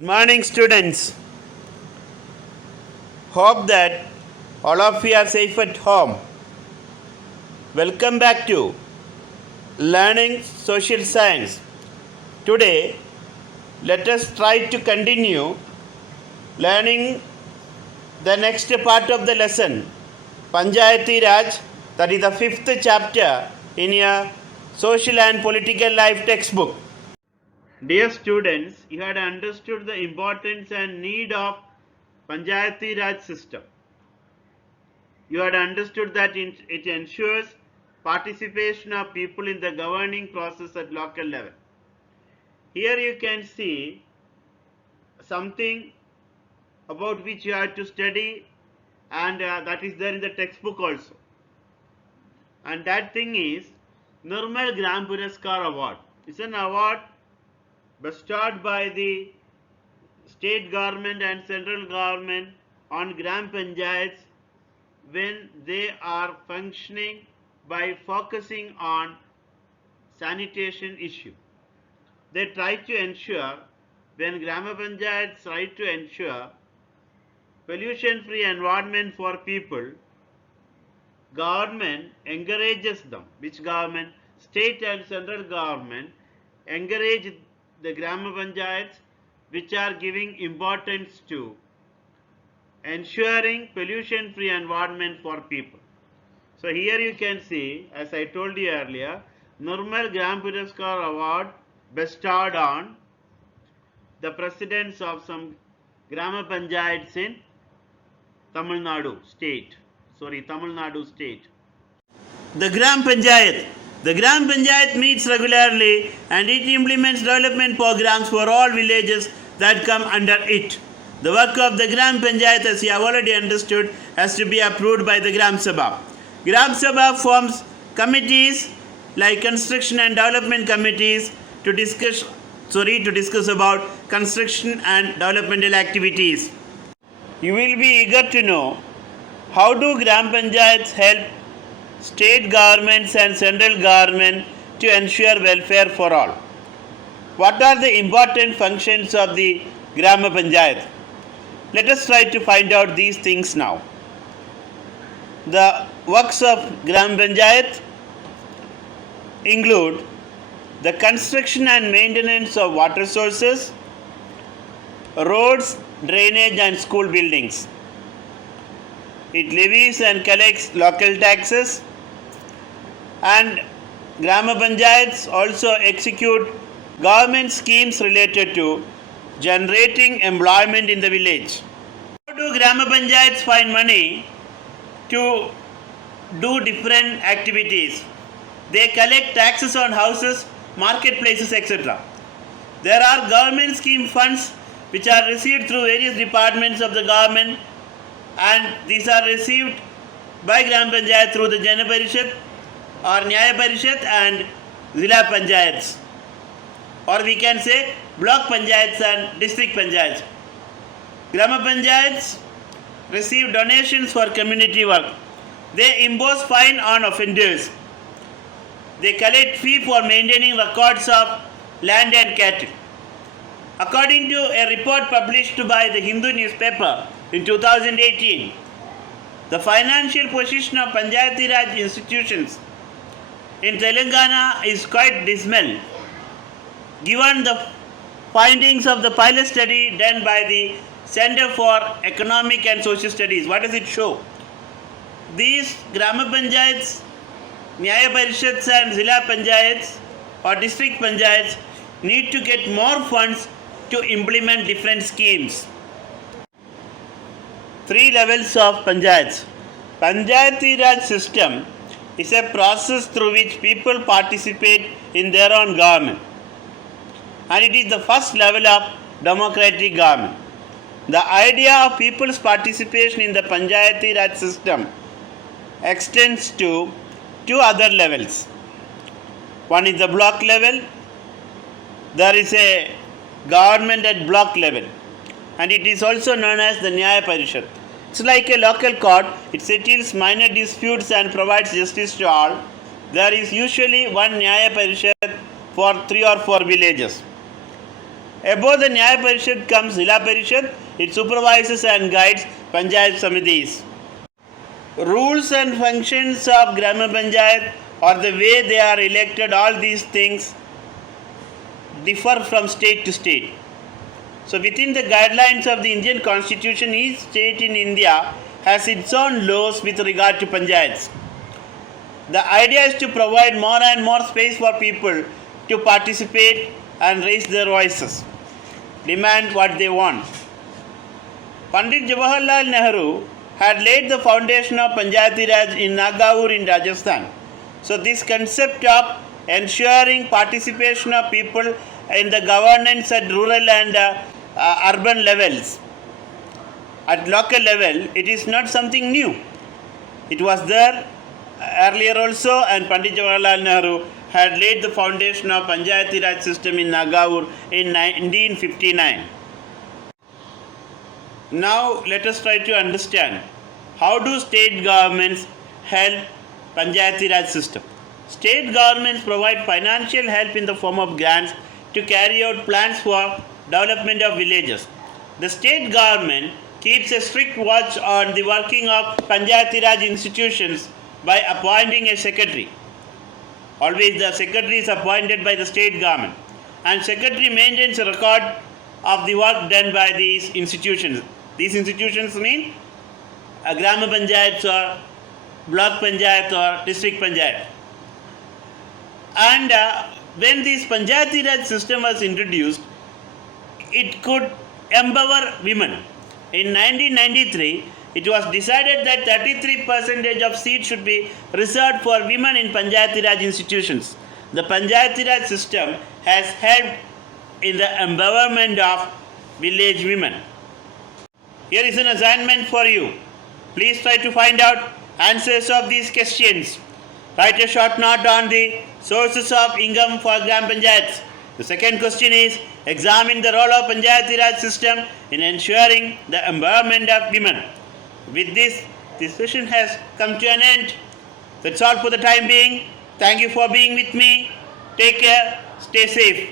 Good morning, students. Hope that all of you are safe at home. Welcome back to Learning Social Science. Today, let us try to continue learning the next part of the lesson, Panchayati Raj, that is the fifth chapter in your social and political life textbook. Dear students, you had understood the importance and need of Panchayati Raj system. You had understood that it ensures participation of people in the governing process at local level. Here you can see something about which you have to study, and that is there in the textbook also. And that thing is Nirmal Gram Puraskar Award. It's an award bestowed by the state government and central government on Gram Panchayats when they are functioning by focusing on sanitation issue. They try to ensure, when Grama Panchayats try to ensure pollution free environment for people, government encourages them. Which government? State and central government encourage the Grama Panchayats which are giving importance to ensuring pollution free environment for people. So here you can see, as I told you earlier, Nirmal Gram Puraskar Award bestowed on the presidents of some Grama Panchayats in Tamil Nadu state. The Gram Panchayat. The Gram Panchayat meets regularly and it implements development programs for all villages that come under it. The work of the Gram Panchayat, as you have already understood, has to be approved by the Gram Sabha. Gram Sabha forms committees like construction and development committees to discuss about construction and developmental activities. You will be eager to know, how do Gram Panchayats help state governments and central government to ensure welfare for all? What are the important functions of the Grama Panchayat? Let us try to find out these things now. The works of Gram Panchayat include the construction and maintenance of water sources, roads, drainage and school buildings. It levies and collects local taxes, and Grama Panchayats also execute government schemes related to generating employment in the village. How do Grama Panchayats find money to do different activities? They collect taxes on houses, marketplaces, etc. There are government scheme funds which are received through various departments of the government, and these are received by Gram Panchayat through the Jana Parishad or Nyaya Parishad and Zilla Panchayats, or we can say block panchayats and district panchayats. Grama Panchayats receive donations for community work. They impose fine on offenders. They collect fee for maintaining records of land and cattle. According to a report published by the Hindu newspaper in 2018, the financial position of Panchayati Raj institutions in Telangana is quite dismal, given the findings of the pilot study done by the Center for Economic and Social Studies. What does it show? These Grama Panchayats, Nyaya Parishads and Zilla Panchayats or district panchayats need to get more funds to implement different schemes. 3 levels of panchayats. Panchayati Raj system is a process through which people participate in their own government, and it is the first level of democratic government. The idea of people's participation in the Panchayati Raj system extends to 2 other levels. One is the block level. There is a government at block level, and it is also known as the Nyaya Parishad. It's like a local court. It settles minor disputes and provides justice to all. There is usually one Nyaya Parishad for 3 or 4 villages. Above the Nyaya Parishad comes Zilla Parishad. It supervises and guides Panchayat Samitis. Rules and functions of Grama Panchayat or the way they are elected, all these things differ from state to state. So within the guidelines of the Indian Constitution, each state in India has its own laws with regard to panchayats. The idea is to provide more and more space for people to participate and raise their voices, demand what they want. Pandit Jawaharlal Nehru had laid the foundation of Panchayati Raj in Nagaur in Rajasthan. So this concept of ensuring participation of people in the governance at rural and urban levels, at local level, it is not something new. It was there earlier also, and Pandit Jawaharlal Nehru had laid the foundation of Panchayati Raj system in Nagaur in 1959. Now let us try to understand how do state governments help Panchayati Raj system. State governments provide financial help in the form of grants to carry out plans for development of villages. The state government keeps a strict watch on the working of Panchayati Raj institutions by appointing a secretary. Always the secretary is appointed by the state government, and secretary maintains a record of the work done by these institutions. These institutions mean Grama Panchayats or Block Panchayat or District Panchayat. And when this Panchayati Raj system was introduced, it could empower women. In 1993, it was decided that 33% of seats should be reserved for women in Panchayati Raj institutions. The Panchayati Raj system has helped in the empowerment of village women. Here is an assignment for you. Please try to find out answers of these questions. Write a short note on the sources of income for Gram Panchayats. The second question is, examine the role of Panchayati Raj system in ensuring the empowerment of women. With this session has come to an end. That's all for the time being. Thank you for being with me. Take care. Stay safe.